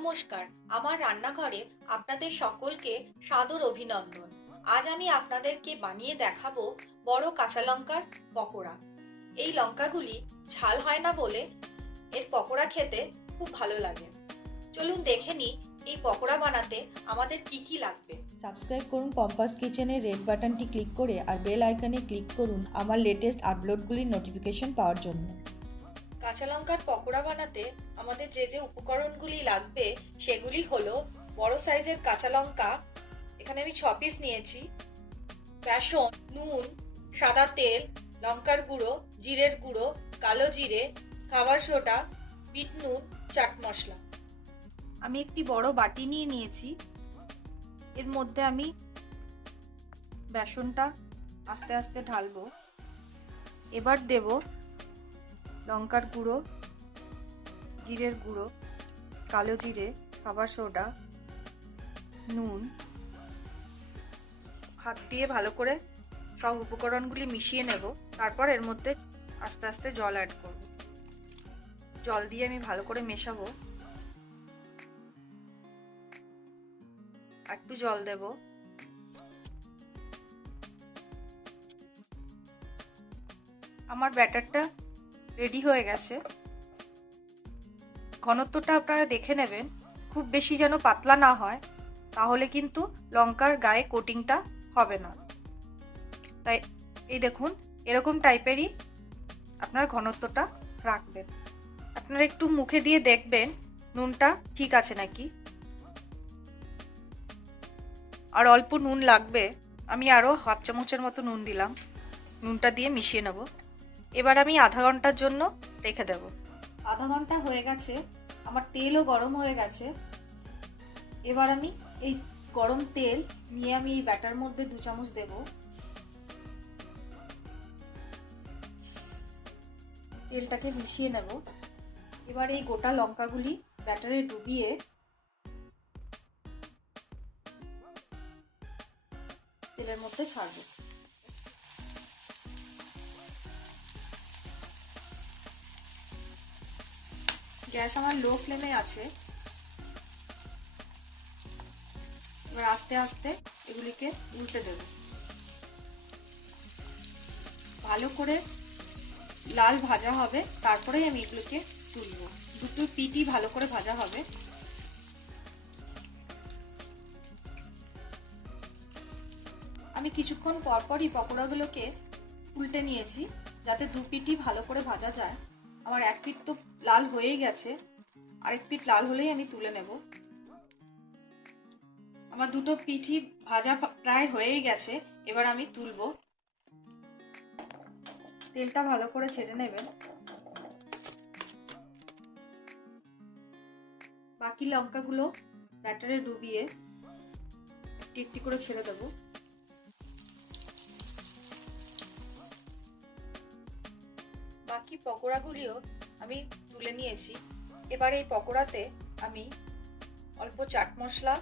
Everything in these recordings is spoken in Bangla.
নমস্কার, আমার রান্নাঘরে আপনাদের সকলকে সাদর অভিনন্দন। আজ আমি আপনাদেরকে বানিয়ে দেখাবো বড় কাঁচা লঙ্কার পকোড়া। এই লঙ্কাগুলি ঝাল হয় না বলে এর পকোড়া খেতে খুব ভালো লাগে। চলুন দেখে নিই এই পকোড়া বানাতে আমাদের কি লাগবে। সাবস্ক্রাইব করুন পম্পাস কিচেনের রেড বাটনটি ক্লিক করে আর বেল আইকনে ক্লিক করুন আমার লেটেস্ট আপলোডগুলির নোটিফিকেশন পাওয়ার জন্য। কাঁচা লঙ্কার পকোড়া বানাতে আমাদের যে উপকরণগুলি লাগবে সেগুলি হলো বড় সাইজের কাঁচা লঙ্কা, এখানে আমি 6 পিস নিয়েছি, বেসন, নুন, সাদা তেল, লঙ্কার গুঁড়ো, জিরের গুঁড়ো, কালো জিরে, খাবার সোডা, বিট নুন, চাট মশলা। আমি একটি বড় বাটি নিয়ে নিয়েছি, এর মধ্যে আমি বেসনটা আস্তে আস্তে ঢালবো। এবার দেব লঙ্কার গুঁড়ো, জিরের গুঁড়ো, কালো জিরে, খাবার সোডা, নুন। হাত দিয়ে ভালো করে সব উপকরণগুলি মিশিয়ে নেব। তারপর এর মধ্যে আস্তে আস্তে জল অ্যাড করব। জল দিয়ে আমি ভালো করে মেশাবো। একটু জল দেব। আমার ব্যাটারটা রেডি হয়ে গেছে। ঘনত্বটা আপনারা দেখে নেবেন, খুব বেশি যেন পাতলা না হয়, তাহলে কিন্তু লঙ্কার গায়ে কোটিংটা হবে না। তাই এই দেখুন, এরকম টাইপেরই আপনার ঘনত্বটা রাখবেন। আপনারা একটু মুখে দিয়ে দেখবেন নুনটা ঠিক আছে নাকি। আর অল্প নুন লাগবে, আমি আরও হাফ চামচের মতো নুন দিলাম। নুনটা দিয়ে মিশিয়ে নেব। এবার আমি আধা ঘন্টার জন্য রেখে দেব। আধা ঘন্টা হয়ে গেছে, আমার তেলও গরম হয়ে গেছে। এবার আমি এই গরম তেল নিয়ে আমি এই ব্যাটার মধ্যে 2 চামচ দেব। তেলটাকে মিশিয়ে নেব। এবার এই গোটা লঙ্কাগুলি ব্যাটারে ডুবিয়ে তেলের মধ্যে ছাড়ব। গ্যাস আমার লো ফ্লেমে আছে। এবার আস্তে আস্তে এগুলিকে উল্টে দেব। ভালো করে লাল ভাজা হবে, তারপরেই আমি এগুলোকে তুলব। দুটো পিঠই ভালো করে ভাজা হবে। আমি কিছুক্ষণ পরপরই পকোড়াগুলোকে উল্টে নিয়েছি, যাতে 2 পিঠই ভালো করে ভাজা যায়। আমার 1 পিঠ তো লাল হয়েই গেছে, আরেক পিঠ লাল হলেই আমি তুলে নেব। আমার দুটো পিঠই ভাজা প্রায় হয়েই গেছে, এবার আমি তুলব। তেলটা ভালো করে ছেড়ে নেবেন। বাকি লঙ্কাগুলো ব্যাটারে ডুবিয়ে একটি একটি করে ছেড়ে দেব। বাকি পকোড়াগুলিও আমি তুলে নিয়েছি। এবার এই পকোড়াতে আমি অল্প চাট মশলা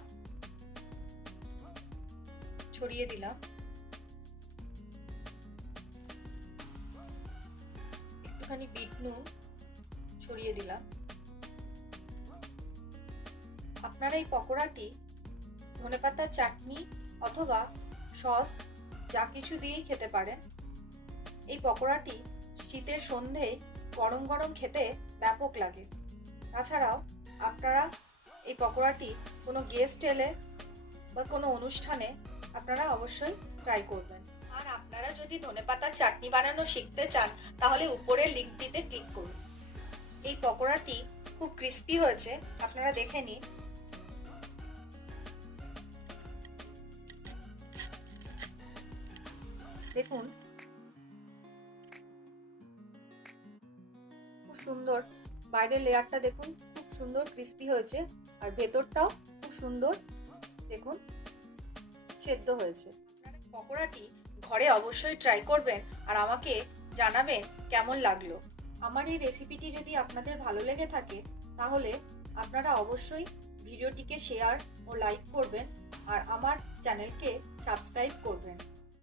ছড়িয়ে দিলাম, একটুখানি বিট নুন ছড়িয়ে দিলাম। আপনারা এই পকোড়াটি ধনেপাতার চাটনি অথবা সস যা কিছু দিয়েই খেতে পারেন। এই পকোড়াটি শীতের সন্ধ্যায় গরম গরম খেতে ব্যাপক লাগে। তাছাড়াও আপনারা এই পকোড়াটি কোনো গেস্ট এলে বা কোনো অনুষ্ঠানে আপনারা অবশ্যই ট্রাই করবেন। আর আপনারা যদি ধনেপাতার চাটনি বানানো শিখতে চান তাহলে উপরের লিঙ্কটিতে ক্লিক করুন। এই পকোড়াটি খুব ক্রিস্পি হয়েছে, আপনারা দেখে নিন। দেখুন খুব সুন্দর, বাইরের লেয়ারটা দেখুন খুব সুন্দর ক্রিস্পি হয়েছে, আর ভেতরটাও খুব সুন্দর দেখুন সেদ্ধ হয়েছে। পকোড়াটি ঘরে অবশ্যই ট্রাই করবেন আর আমাকে জানাবেন কেমন লাগলো। আমার এই রেসিপিটি যদি আপনাদের ভালো লেগে থাকে তাহলে আপনারা অবশ্যই ভিডিওটিকে শেয়ার ও লাইক করবেন আর আমার চ্যানেলকে সাবস্ক্রাইব করবেন।